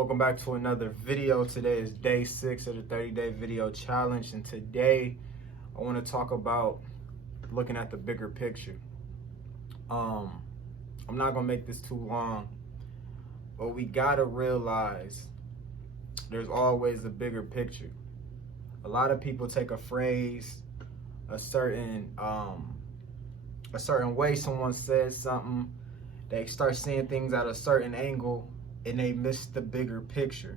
Welcome back to another video. Today is day 6 of the 30-day video challenge, and today I want to talk about looking at the bigger picture. I'm not gonna make this too long, but we gotta realize there's always a bigger picture. A lot of people take a phrase, a certain way someone says something, they start seeing things at a certain angle, and they miss the bigger picture.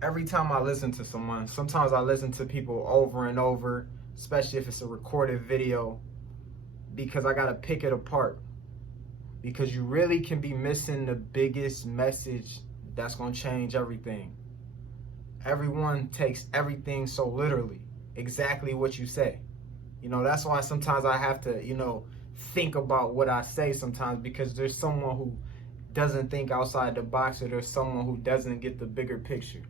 Every time I listen to someone, sometimes I listen to people over and over, especially if it's a recorded video, because I gotta pick it apart. Because you really can be missing the biggest message that's gonna change everything. Everyone takes everything so literally, exactly what you say. That's why sometimes I have to, think about what I say sometimes, because there's someone who doesn't think outside the box, or there's someone who doesn't get the bigger picture.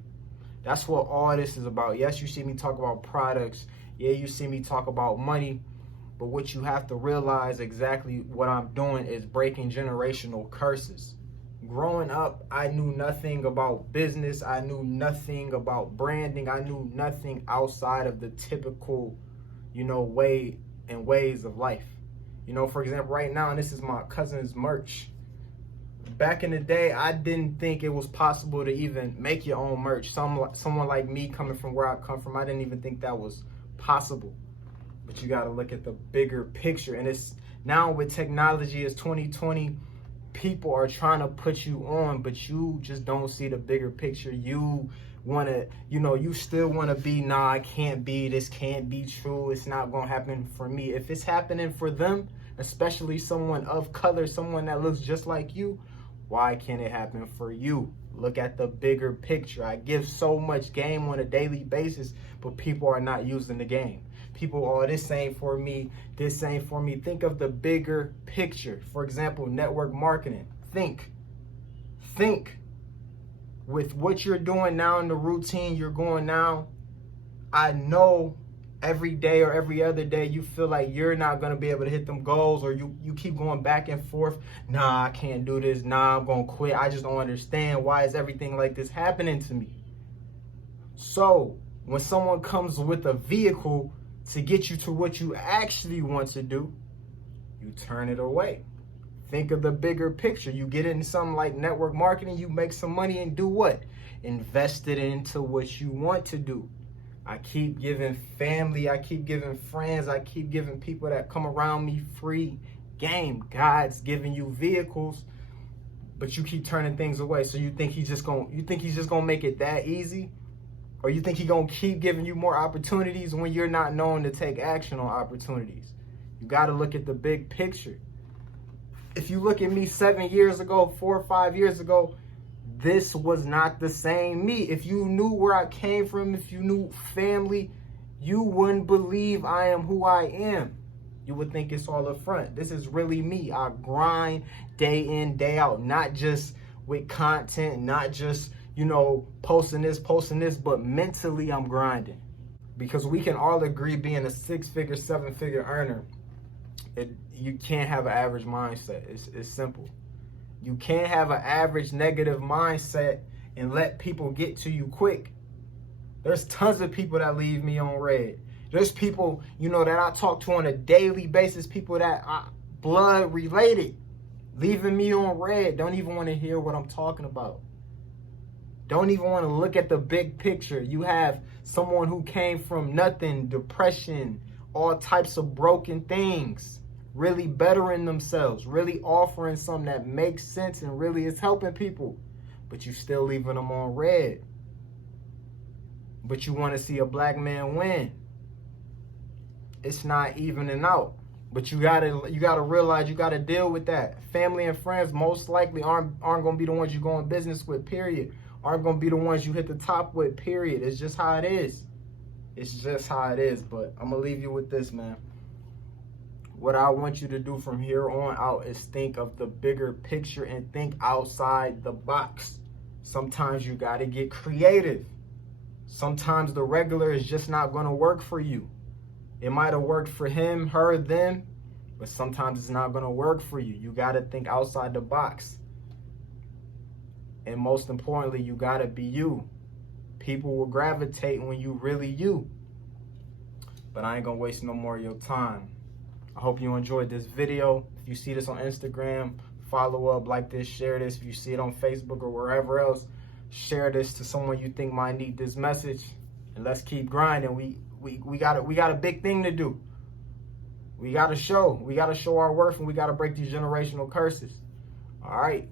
That's what all this is about. Yes, you see me talk about products. Yeah, you see me talk about money. But what you have to realize, exactly what I'm doing, is breaking generational curses. Growing up, I knew nothing about business. I knew nothing about branding. I knew nothing outside of the typical, ways of life. For example, right now, and this is my cousin's merch. Back in the day, I didn't think it was possible to even make your own merch. Someone like me, coming from where I come from, I didn't even think that was possible. But you got to look at the bigger picture. And it's now, with technology, it's 2020. People are trying to put you on, but you just don't see the bigger picture. You want to, you still want to be, nah, I can't be, this can't be true. It's not going to happen for me. If it's happening for them, especially someone of color, someone that looks just like you, why can't it happen for you? Look at the bigger picture. I give so much game on a daily basis, but people are not using the game. People, oh, this ain't for me, this ain't for me. Think of the bigger picture. For example, network marketing. Think with what you're doing now in the routine you're going now. I know every day or every other day you feel like you're not going to be able to hit them goals, or you keep going back and forth. Nah, I can't do this. Nah, I'm going to quit. I just don't understand. Why is everything like this happening to me? So when someone comes with a vehicle to get you to what you actually want to do, you turn it away. Think of the bigger picture. You get into something like network marketing, you make some money, and do what? Invest it into what you want to do. I keep giving family, I keep giving friends, I keep giving people that come around me free game. God's giving you vehicles, but you keep turning things away. So you think he's just gonna make it that easy? Or you think he's gonna keep giving you more opportunities when you're not known to take action on opportunities? You gotta look at the big picture. If you look at me 7 years ago, 4 or 5 years ago, this was not the same me. If you knew where I came from, if you knew family, you wouldn't believe I am who I am. You would think it's all a front. This is really me. I grind day in, day out, not just with content, not just, posting this, but mentally I'm grinding. Because we can all agree, being a 6-figure, 7-figure earner, you can't have an average mindset. It's simple. You can't have an average negative mindset and let people get to you quick. There's tons of people that leave me on red. There's people, that I talk to on a daily basis, people that are blood related, leaving me on red. Don't even want to hear what I'm talking about. Don't even want to look at the big picture. You have someone who came from nothing, depression, all types of broken things, really bettering themselves, really offering something that makes sense and really is helping people, but you still leaving them on red. But you want to see a black man win. It's not evening out. But you gotta realize you gotta deal with that. Family and friends most likely aren't gonna be the ones you go in business with, period. Aren't gonna be the ones you hit the top with, period. It's just how it is. It's just how it is. But I'm gonna leave you with this, man. What I want you to do from here on out is think of the bigger picture and think outside the box. Sometimes you gotta get creative. Sometimes the regular is just not gonna work for you. It might have worked for him, her, them, but sometimes it's not gonna work for you. You gotta think outside the box. And most importantly, you gotta be you. People will gravitate when you really you. But I ain't gonna waste no more of your time. I hope you enjoyed this video. If you see this on Instagram, follow up, like this, share this. If you see it on Facebook or wherever else, share this to someone you think might need this message. And let's keep grinding. We got a big thing to do. We gotta show our worth, and we gotta break these generational curses. All right.